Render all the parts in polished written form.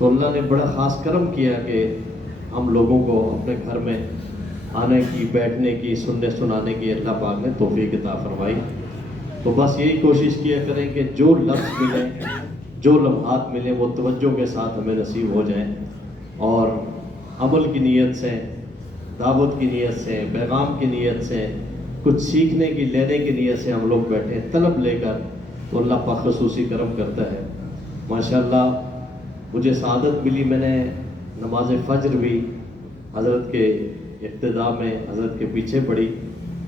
تو اللہ نے بڑا خاص کرم کیا کہ ہم لوگوں کو اپنے گھر میں آنے کی، بیٹھنے کی، سننے سنانے کی اللہ پاک نے توفیق عطا فرمائی۔ تو بس یہی کوشش کیا کریں کہ جو لفظ ملیں، جو لمحات ملیں، وہ توجہ کے ساتھ ہمیں نصیب ہو جائیں، اور عمل کی نیت سے، دعوت کی نیت سے، پیغام کی نیت سے، کچھ سیکھنے کی، لینے کی نیت سے ہم لوگ بیٹھے طلب لے کر، تو اللہ پاک خصوصی کرم کرتا ہے۔ ماشاءاللہ مجھے سعادت ملی، میں نے نماز فجر بھی حضرت کے ابتدا میں حضرت کے پیچھے پڑھی،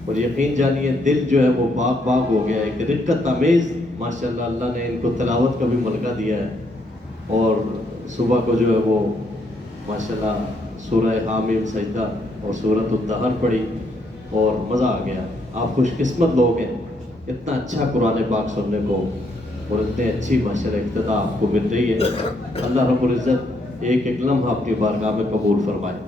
اور یقین جانیے دل جو ہے وہ باغ باغ ہو گیا ہے، ایک رقت آمیز ماشاءاللہ اللہ نے ان کو تلاوت کا بھی ملکہ دیا ہے۔ اور صبح کو جو ہے وہ ماشاءاللہ سورہ حامیم سجدہ اور سورۃ الدہر پڑھی، اور مزہ آ گیا۔ آپ خوش قسمت لوگ ہیں، اتنا اچھا قرآن پاک سننے کو، اور اتنے اچھی ماشاءاللہ ابتدا آپ کو مل رہی ہے۔ اللہ رب العزت ایک ایک لمحہ اپنی بارگاہ میں قبول فرمائے۔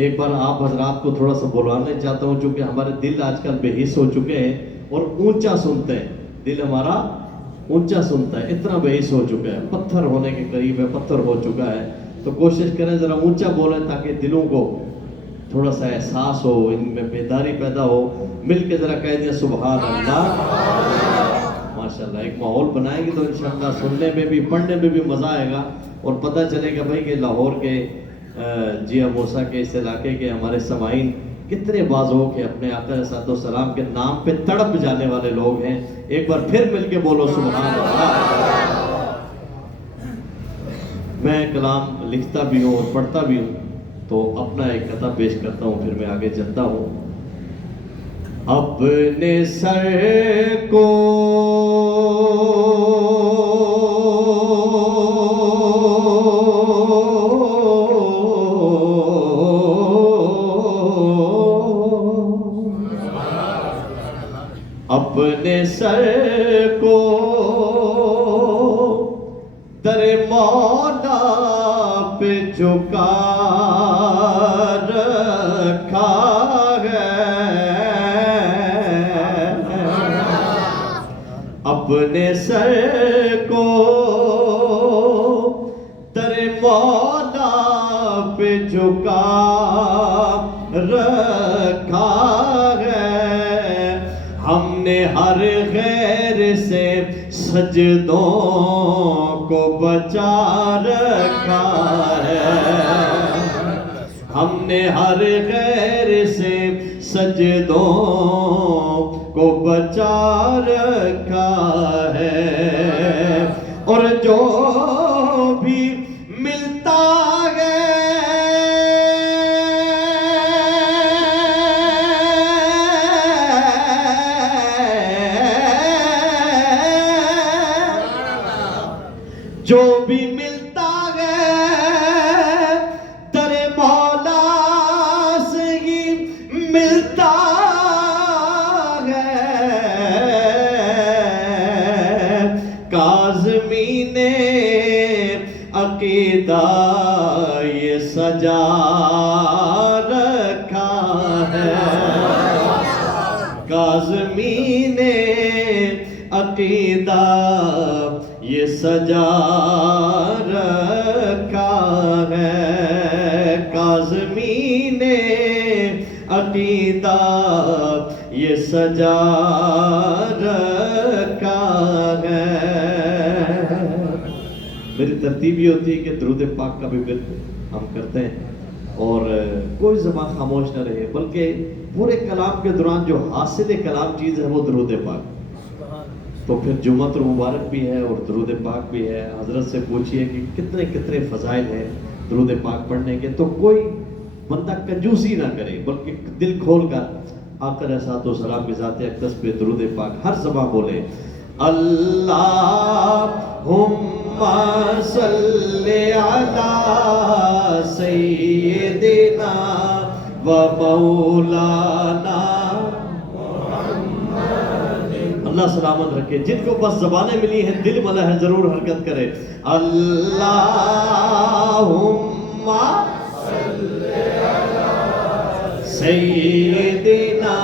ایک بار آپ حضرات کو تھوڑا سا بلوانا چاہتا ہوں، چونکہ ہمارے دل آج کل بے حس ہو چکے ہیں اور اونچا سنتے ہیں، دل ہمارا اونچا سنتا ہے، اتنا بے حس ہو چکا ہے، پتھر ہونے کے قریب ہے، پتھر ہو چکا ہے۔ تو کوشش کریں ذرا اونچا بولیں تاکہ دلوں کو تھوڑا سا احساس ہو، ان میں بیداری پیدا ہو۔ مل کے ذرا کہہ دیں سبحان اللہ۔ ماشاءاللہ ایک ماحول بنائیں گے تو انشاءاللہ سننے میں بھی، پڑھنے میں بھی مزہ آئے گا، اور پتہ چلے گا بھائی کہ لاہور کے جیا موسیٰ کے اس علاقے کے ہمارے سامعین کتنے بازو کے اپنے آقا علیہ السلام کے نام پہ تڑپ جانے والے لوگ ہیں۔ ایک بار پھر مل کے بولو سبحان اللہ۔ میں کلام لکھتا بھی ہوں اور پڑھتا بھی ہوں، تو اپنا ایک قطعہ پیش کرتا ہوں، پھر میں آگے چلتا ہوں۔ اپنے سر کو اپنے سر کو در مولا پہ جھکا رکھا ہے، اپنے سر کو در مولا پہ جھکا رکھا ہے، ہم نے ہر غیر سے سجدوں کو بچا رکھا ہے، ہم نے ہر غیر سے سجدوں کو بچا رکھا ہے، اور جو بھی ملتا جو بھی ملتا ہے در مولا سے ہی ملتا ہے، کاظمین عقیدہ یہ سجا رکھا ہے، کاظمین عقیدہ یہ سجا رکھا ہے، کاظمین عقیدہ یہ سجا رکھا ہے۔ میری ترتیب یہ ہوتی ہے کہ درود پاک کا بھی ورد ہم کرتے ہیں، اور کوئی زبان خاموش نہ رہے، بلکہ پورے کلام کے دوران جو حاصل کلام چیز ہے وہ درود پاک۔ تو پھر جمعۃ المبارک بھی ہے اور درود پاک بھی ہے۔ حضرت سے پوچھئے کہ کتنے کتنے فضائل ہیں درود پاک پڑھنے کے، تو کوئی بندہ کنجوسی نہ کرے، بلکہ دل کھول کر آقا علیہ السلام کی ذات اقدس پہ درود پاک ہر زبان بولے۔ اللہم صلی علی سیدنا و مولانا، اللہ سلامت رکھے۔ جن کو بس زبانیں ملی ہیں دل ملا ہے ضرور حرکت کرے۔ اللہم صلی علی سیدنا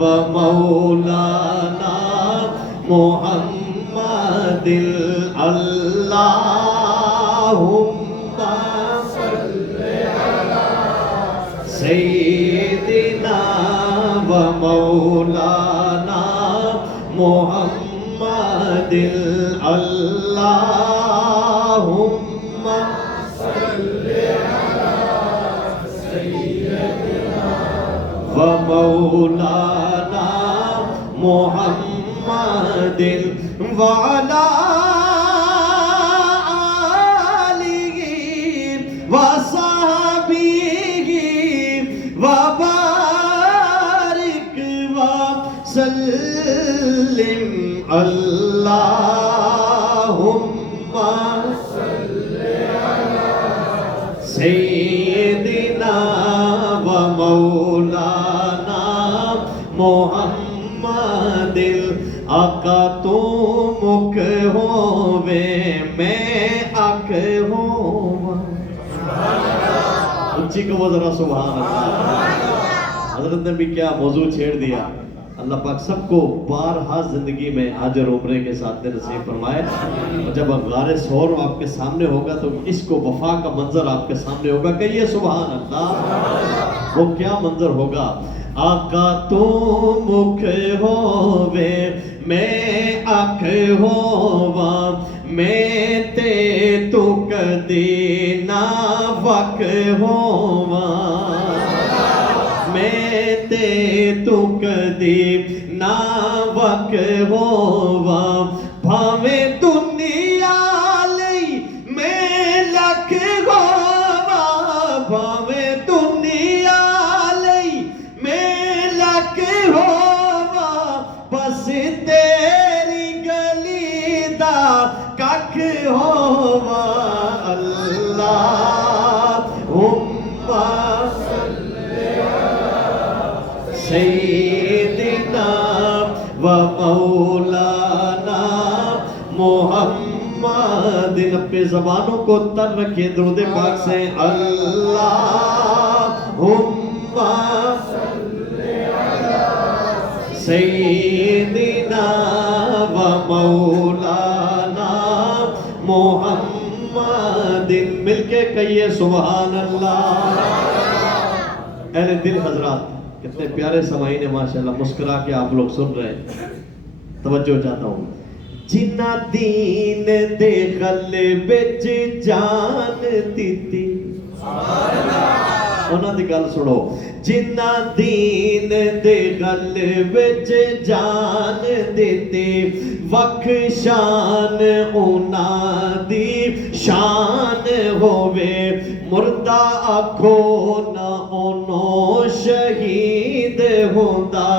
و مولانا محمد، اللہم سیدنا و مولانا محمد اللہم و مولانا محمد وعلا آلہ وصحبہ وبارک وسلم اللہم سیدنا و مولانا محمد آقا تو مکھ ہووے میں اکھ ہوں. اونچی کو وہ ذرا سبحان اللہ. حضرت نے بھی کیا موضوع چھیڑ دیا. اللہ پاک سب کو بارہا زندگی میں حج اور عمرے کے ساتھ نصیب فرمائے. اور جب غار ثور آپ کے سامنے ہوگا تو اس کو وفا کا منظر آپ کے سامنے ہوگا. کہیے سبحان اللہ. وہ کیا منظر ہوگا؟ آقا تو مکھ ہووے میں اکھ ہوواں میں تے تو کدی نہ وک ہوواں میں تے تو کدی نہ وک ہوواں بھاویں دنیا لئی میں لکھ ہوواں بھاویں دنیا لئی میں لکھ ہوواں بس تیری گلی دا ککھ ہوواں اللہم سیدنا و مولانا محمد. اپنے زبانوں کو تر رکھے درود پاک سے اللہم سیدنا و مولانا محمد. مل کے کہیے سبحان اللہ. اہل دل حضرات، کتنے پیارے سماعین ہیں ماشاءاللہ. مسکرا کے آپ لوگ سن رہے ہیں. توجہ چاہتا ہوں. جنہ دین دے غلبے وچ جان دتی انہاں دی گل سنو. جنہ دین دے غلبے وچ جان دتی وکھ شان انہاں دی شان ہووے مردہ آکھو نہ انہوں شہید ہوندا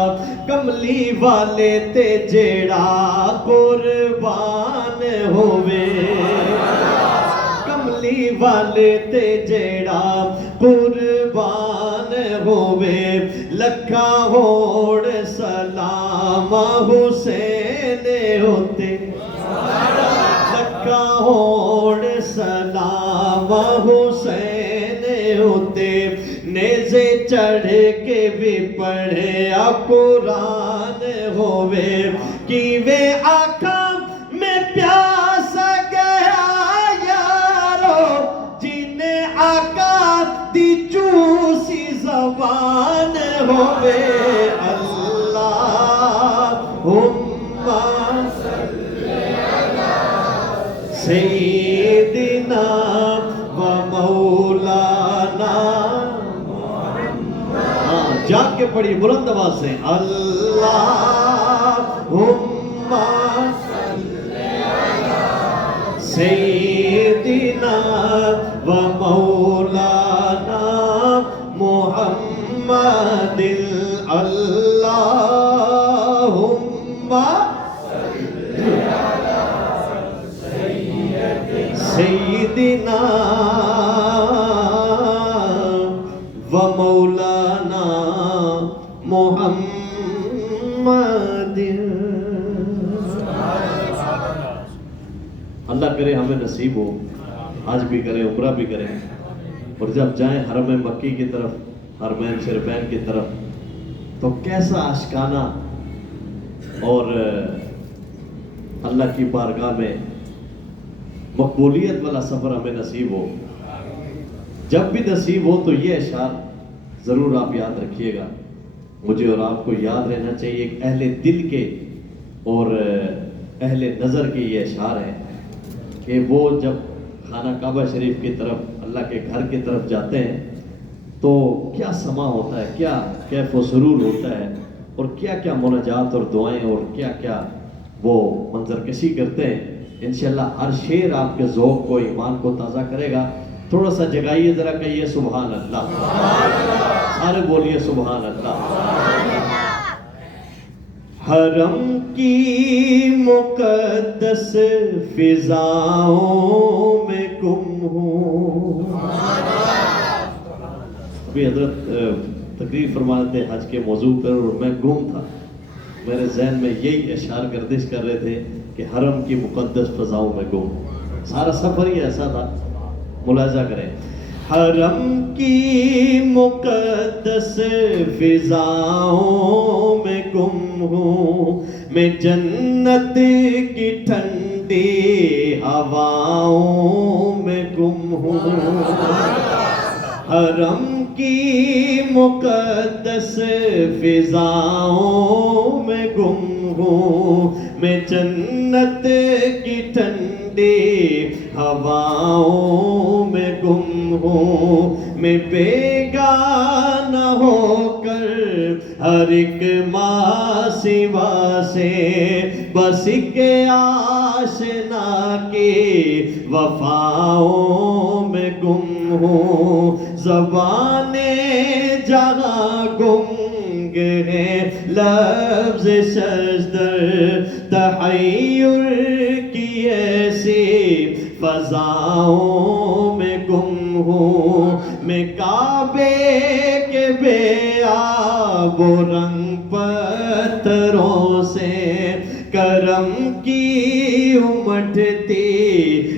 کملی والے تے جیڑا قربان ہووے کملی والے تے جیڑا قربان ہووے لکھا ہوڑ سلام حسین ہوتے لکھا ہوڑ سلام حسین ہوتے نیزے چڑھ کے بھی پڑھے قرآن ہووے کیویں آنکھاں میں پیاس گیا یارو جنہیں آقا دی چوسی زبان ہووے اللہم سیدنا و مولانا. جاگ کے پڑھی بلند آواز سے اللہم سیدنا و مولانا محمد اللہم سیدنا و مولانا محمد. اللہ کرے ہمیں نصیب ہو حج بھی کریں عمرہ بھی کریں اور جب جائیں حرم مکی کی طرف حرمین شریفین کی طرف تو کیسا عاشقانہ اور اللہ کی بارگاہ میں مقبولیت والا سفر ہمیں نصیب ہو. جب بھی نصیب ہو تو یہ اشعار ضرور آپ یاد رکھیے گا. مجھے اور آپ کو یاد رہنا چاہیے ایک اہل دل کے اور اہل نظر کے یہ اشعار ہیں کہ وہ جب خانہ کعبہ شریف کی طرف اللہ کے گھر کی طرف جاتے ہیں تو کیا سما ہوتا ہے, کیا کیف و سرور ہوتا ہے, اور کیا کیا مناجات اور دعائیں اور کیا کیا وہ منظر کشی کرتے ہیں. انشاءاللہ ہر شعر آپ کے ذوق کو, ایمان کو تازہ کرے گا. تھوڑا سا جگائیے, ذرا کہیے سبحان اللہ, سارے بولیے سبحان اللہ. حرم کی مقدس فضاؤں میں گم ہوں. ابھی حضرت تقریر فرماتے تھے حج کے موضوع پر اور میں گم تھا. میرے ذہن میں یہی اشعار گردش کر رہے تھے کہ حرم کی مقدس فضاؤں میں گم. سارا سفر ہی ایسا تھا, ملاحظہ کریں. حرم کی مقدس فضاؤں میں گم ہوں, میں جنت کی ٹھنڈی ہواؤں میں گم ہوں. حرم کی مقدس فضاؤں میں گم ہوں, میں جنت کی ٹھنڈی ہواؤں میں گم ہوں. میں بیگانہ ہو کر ہر ایک ماں سوا سے بس ایک آشنا کی وفاؤں میں گم ہوں. زبانیں جہاں گنگ ہے, لفظ شجدر تحیر کی ایسی فضاؤں میں گم ہوں. میں کعبے کے بے آب و رنگ پتھروں سے کرم کی امٹتی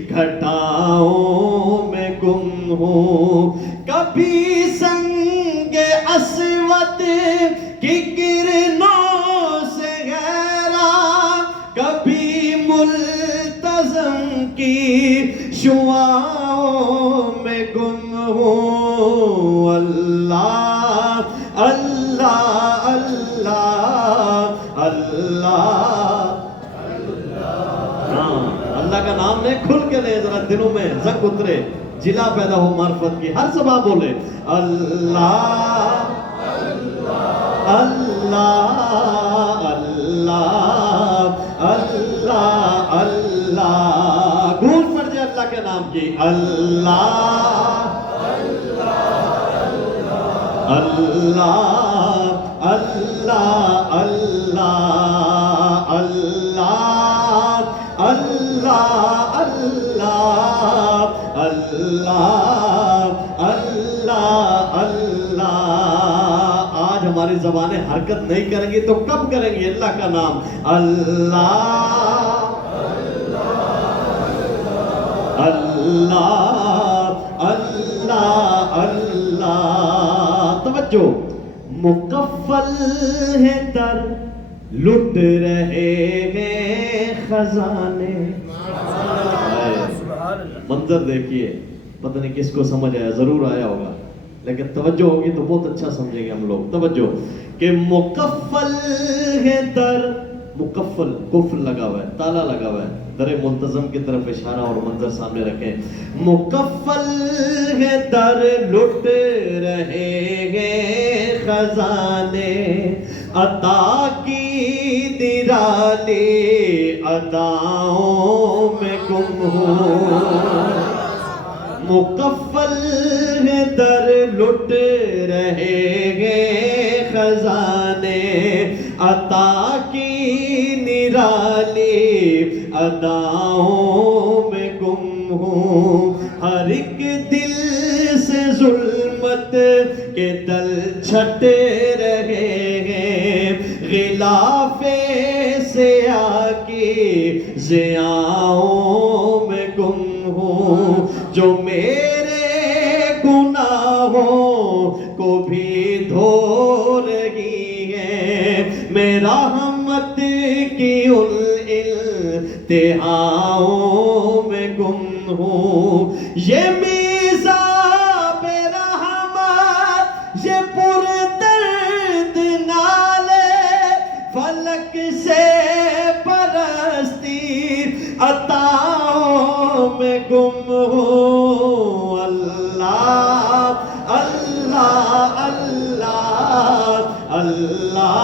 گھٹاؤں میں گم ہوں. کبھی سنگ اسود کی کرنوں سے گہرا, کبھی ملتزم کی شعاؤں میں گم ہوں. اللہ اللہ اللہ اللہ. ہاں, اللہ کا نام لے, کھل کے لے, ذرا دلوں میں زنگ اترے, جلا پیدا ہو معرفت کی. ہر زبان بولے اللہ اللہ اللہ اللہ اللہ. گونج پڑ جائے اللہ کے نام کی. اللہ اللہ اللہ اللہ اللہ اللہ اللہ اللہ اللہ اللہ. آج ہماری زبانیں حرکت نہیں کریں گی تو کب کریں گی اللہ کا نام؟ اللہ اللہ اللہ اللہ. توجہ, مکفل ہے در لٹ رہے ہیں خزانے. منظر دیکھیے, پتہ نہیں کس کو سمجھ آیا, ضرور آیا ہوگا, لیکن توجہ ہوگی تو بہت اچھا سمجھیں گے ہم لوگ. توجہ کہ مکفل ہے در, مکفل قفل لگا ہوا ہے, تالا لگا ہوا ہے, در ملتزم کی طرف اشارہ اور منظر سامنے رکھیں. مکفل ہے در لٹ رہے ہیں خزانے, عطا کی نرالی اداؤں میں گم ہوں. مکفل ہے در لٹ رہے ہیں خزانے, عطا کی نرالی اداؤں میں گم ہوں. ہر ایک دل سے ظلمت کے دل چھٹے رہے ہیں, غلاف سیاہ کی ضیاؤں میں گم ہوں. جو میرے گناہوں کو بھی دھو رہی ہے, میں رحمت کی ان انتہاؤں میں گم ہوں. یہ میزاب رحمت, یہ اللہ اللہ اللہ اللہ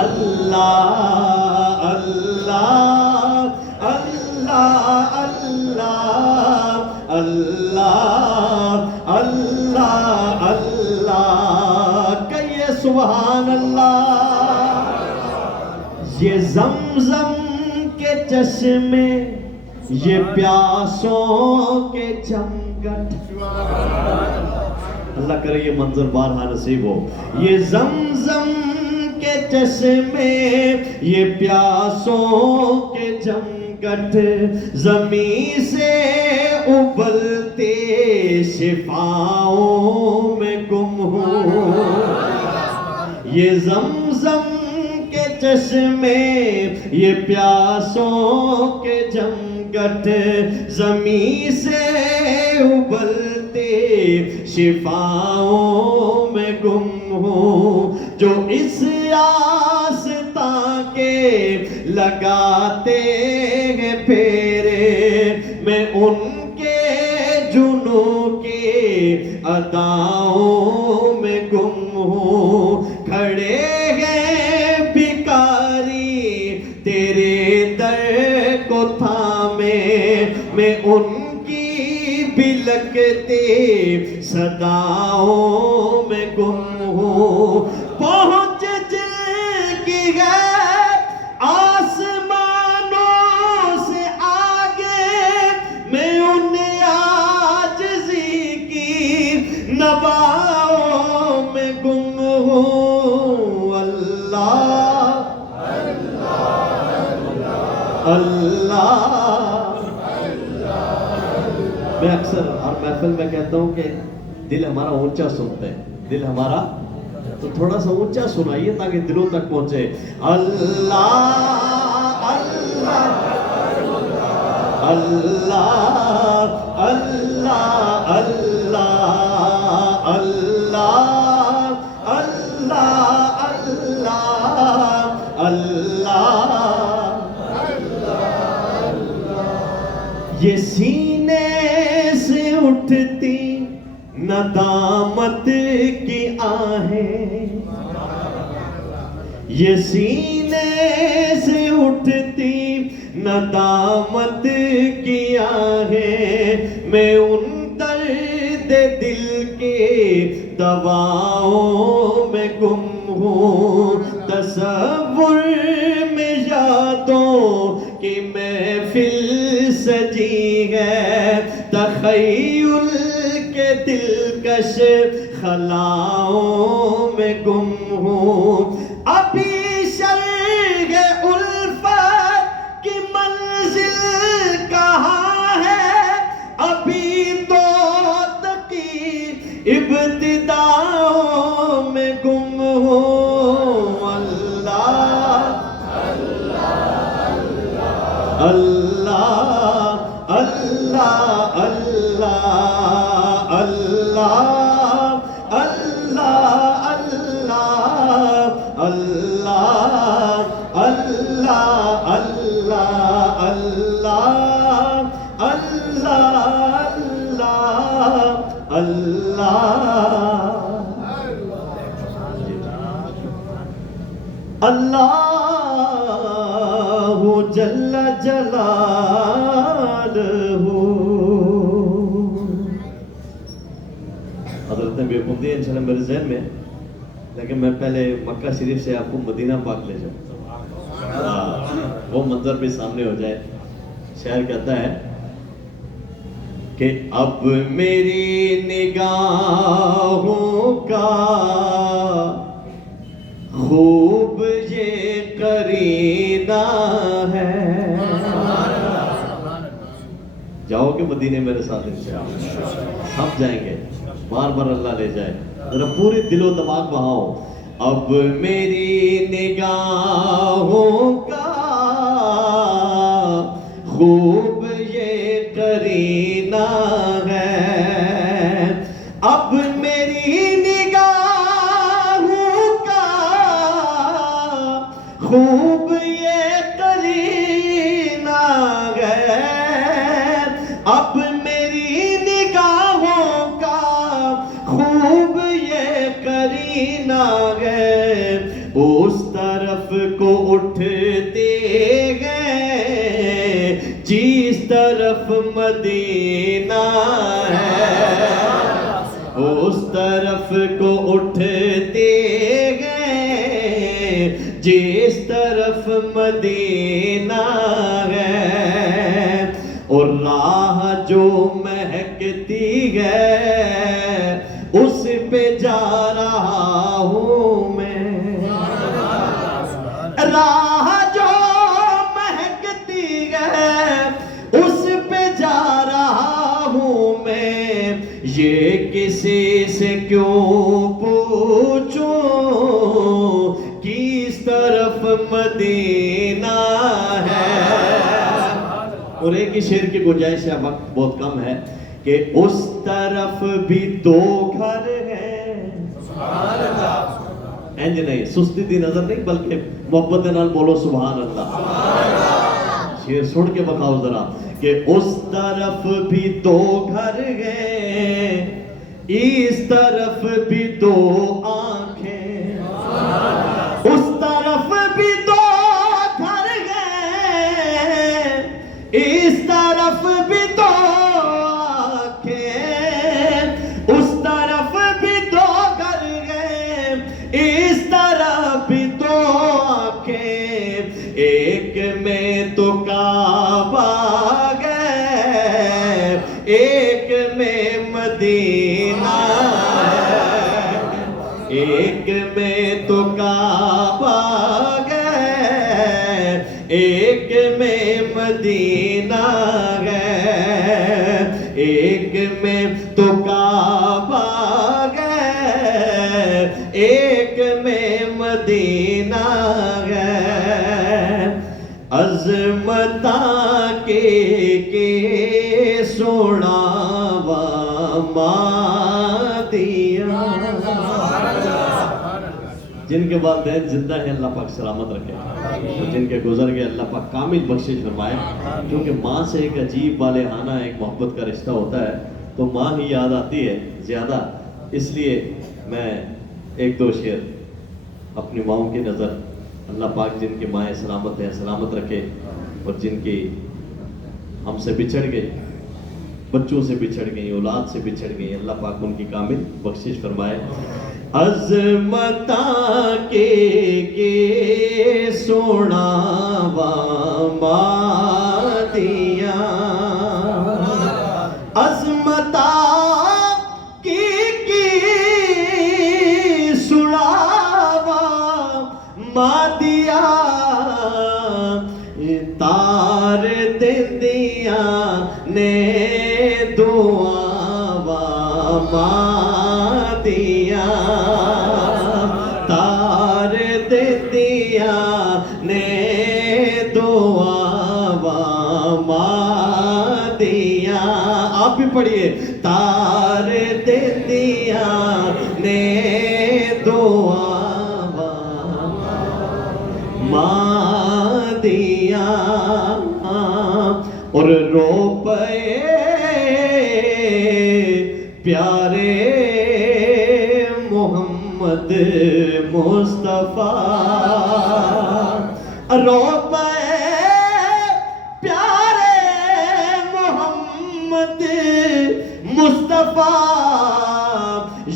اللہ اللہ اللہ اللہ اللہ اللہ کہیے سبحان اللہ. یہ زمزم کے چشمے یہ پیاسوں کے جمگٹ, اللہ کرے یہ منظر بارہا نصیب ہو. یہ زمزم کے چشمے یہ پیاسوں کے جمگٹ زمین سے ابلتے شفاؤں میں گم ہوں. یہ زمزم کے چشمے یہ پیاسوں کے جمگٹ زمین سے ابلتے شفاؤں میں گم ہوں. جو اس آستاں کے لگاتے ہیں پھیرے میں ان کے جنوں کے اداؤں میں گم ہوں. کھڑے ہیں بھکاری تیرے در کو تھامے میں ان کی بلکتے صداؤں میں گم ہوں. پہنچ جل کی ہے آسمانوں سے آگے میں ان عاجزی کی نواؤں میں گم ہوں. اللہ اللہ. میں اکثر ہر محفل میں کہتا ہوں کہ دل ہمارا اونچا سنتا ہے, دل ہمارا تو تھوڑا سا اونچا سنائیے تاکہ دلوں تک پہنچے. اللہ اللہ اللہ اللہ اللہ اللہ اللہ اللہ. یہ سینے سے اٹھتی ندامت کی آہیں, یہ سینے سے اٹھتی ندامت کی آہیں میں ان درد دل کے دواؤں میں گم ہوں. تصور میں یادوں کی محفل سجی ہے, تخیل کے دلکش خلاؤں میں گم ہوں. ابھی شرح الفت کی منزل کہاں ہے, ابھی تو تقی ابتداؤں میں گم ہوں. اللہ اللہ اللہ اللہ اللہ اللہ اللہ اللہ اللہ اللہ اللہ اللہ جل جلالہ. حضرت نے بےخودی ہے انشاءاللہ میرے ذہن میں, لیکن میں پہلے مکہ شریف سے آپ کو مدینہ پاک لے جاؤں, وہ منظر بھی سامنے ہو جائے. شاعر کہتا ہے کہ اب میری نگاہوں کا خوب یہ قرینہ ہے. جاؤ کہ مدینے میرے ساتھ انشاءاللہ, سب جائیں گے, بار بار اللہ لے جائے. ذرا پوری دل و دماغ بہاؤ. اب میری نگاہوں کا خوب یہ قرینہ ہے, اب میری نگاہوں کا خوب یہ قرینہ ہے, اب میری نگاہوں کا خوب یہ کرینہ ہے، اس طرف کو اٹھتے گئے جس طرف مدینہ ہے، اس طرف کو اٹھتے گئے جس طرف مدینہ ہے، اور راہ جو مہکتی ہے اس پہ جا رہا ہوں میں، راہ جو مہکتی ہے اس پہ جا رہا ہوں میں، یہ کسی سے کیوں پوچھوں کس طرف مدینہ ہے۔ اور ایک ہی شعر کی گنجائش ہے، وقت بہت کم ہے، کہ اس طرف بھی دو گھر ہیں، انج نہیں سستی دی نظر نہیں بلکہ محبت نال بولو سبحان اللہ، شعر سن کے بکھاؤ ذرا، کہ اس طرف بھی دو گھر ہیں، اس طرف بھی دو آنکھیں، اس طرف بھی دو گھر ہیں، اس طرف بھی دو آنکھیں، اس طرف بھی دو گھر ہیں، اس طرف بھی دو آنکھیں، ایک میں تو کعبہ ہے، ایک میں مدینہ ہے، ایک میں تو کعبہ ہے، ایک میں مدینہ ہے، ایک میں تو کعبہ ہے، ایک میں مدینہ ہے، عظمتاں کے سناوا مادیاں، جن کے والدین زندہ ہیں اللہ پاک سلامت رکھے، جن کے گزر گئے اللہ پاک کامل بخشش فرمائے، کیونکہ ماں سے ایک عجیب والہانہ ایک محبت کا رشتہ ہوتا ہے، تو ماں ہی یاد آتی ہے زیادہ، اس لیے میں ایک دو شعر اپنی ماؤں کی نظر، اللہ پاک جن کی مائیں سلامت ہیں سلامت رکھے، اور جن کی ہم سے بچھڑ گئی، بچوں سے بچھڑ گئی، اولاد سے بچھڑ گئی، اللہ پاک ان کی کامل بخشش فرمائے۔ عظمتاں کے سناوا مادیاں، عظمتاں کی سناوا مادیاں، تار دندیاں نے دعاوا مادیاں، تار دندیاں نے دعاوا مادیاں، آپ بھی پڑھیے، تار دندیاں نے دعاوا مادیاں، اور رو پئے پیارے محمد مصطفیٰ، رو پئے پیارے محمد مصطفیٰ،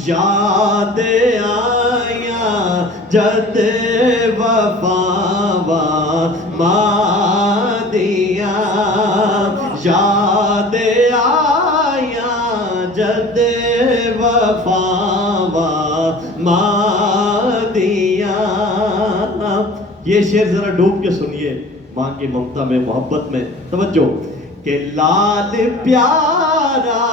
یاد آیا جد وفا مادیاں، یاد آیا جد وفا مادیاں۔ یہ شعر ذرا ڈوب کے سنیے ماں کی ممتا میں، محبت میں، توجہ، کہ لال پیارا،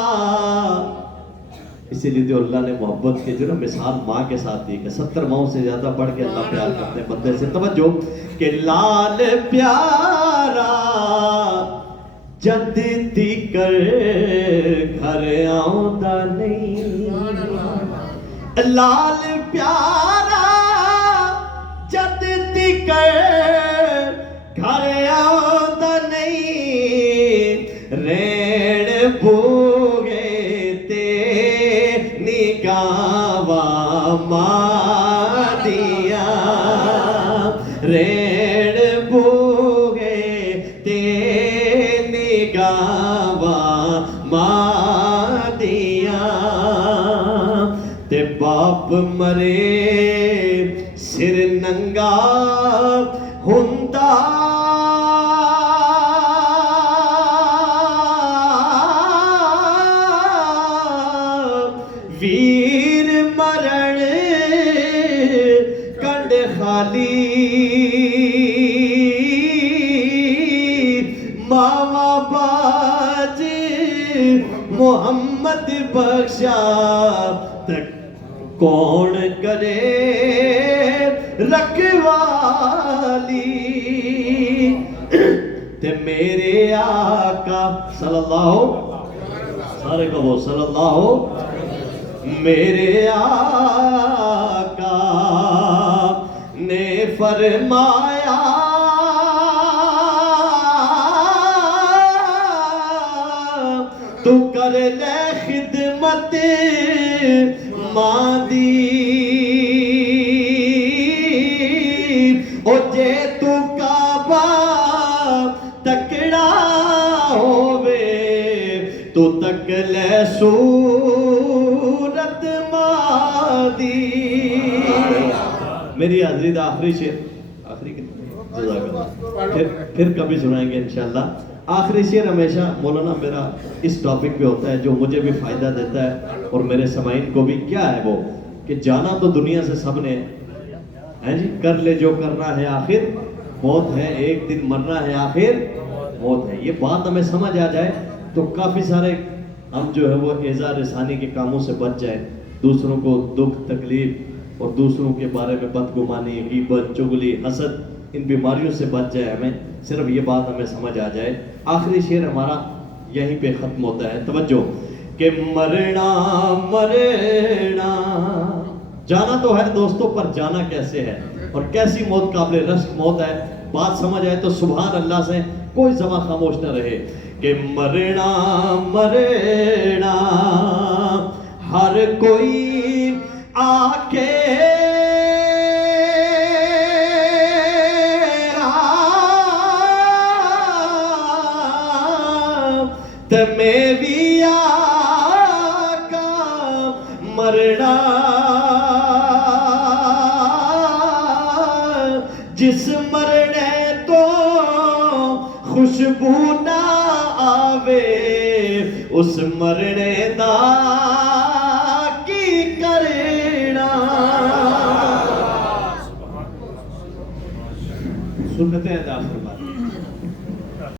اسی لیے جو اللہ نے محبت کے جو نا مثال ماں کے ساتھ دی کہ 70 ماؤں سے زیادہ بڑھ کے اللہ پیار کرتے ہیں بندے سے، توجہ، کہ لال پیارا جد تیکر گھر آؤندا نہیں، لال پیارا جد تیکر گھر آؤندا نہیں، رین بوگے تے نکاوا مادیا ریڑ بوگے تے نکاوا مادیا تے باپ مرے سر ننگا ہندا ویر مرن کنڈ خالی ماوا باج محمد بخشا تک کون کرے رکھوالی تے میرے آقا صلی اللہ سارے کہو صلی اللہ میرے آقا نے فرمایا تو کر لے خدمت ماں دی او جے تو کعبہ تکڑا ہووے تو تک لے صورت ماں دی میری حاضری دا آخری شعر آخری جزاک اللہ پھر کبھی سنائیں گے انشاءاللہ آخری شعر ہمیشہ مولانا میرا اس ٹاپک پہ ہوتا ہے جو مجھے بھی فائدہ دیتا ہے اور میرے سامعین کو بھی کیا ہے وہ کہ جانا تو دنیا سے سب نے ہے جی کر لے جو کرنا ہے آخر موت ہے ایک دن مرنا ہے آخر موت ہے یہ بات ہمیں سمجھ آ جائے تو کافی سارے ہم جو ہے وہ اعزاز رسانی کے کاموں سے بچ جائیں دوسروں کو دکھ تکلیف اور دوسروں کے بارے میں بدگمانی غیبت چغلی حسد ان بیماریوں سے بچ جائے ہمیں صرف یہ بات ہمیں سمجھ آ جائے آخری شعر ہمارا یہیں پہ ختم ہوتا ہے توجہ کہ مرنا مرنا جانا تو ہے دوستوں پر جانا کیسے ہے اور کیسی موت قابل رشک موت ہے بات سمجھ آئے تو سبحان اللہ سے کوئی زبان خاموش نہ رہے کہ مرنا مرنا ہر کوئی آکے میں بھی آقا مرنا جس مرنے تو خوشبو نہ آوے اس مرنے دا کی کرنا سنتے ہیں داخل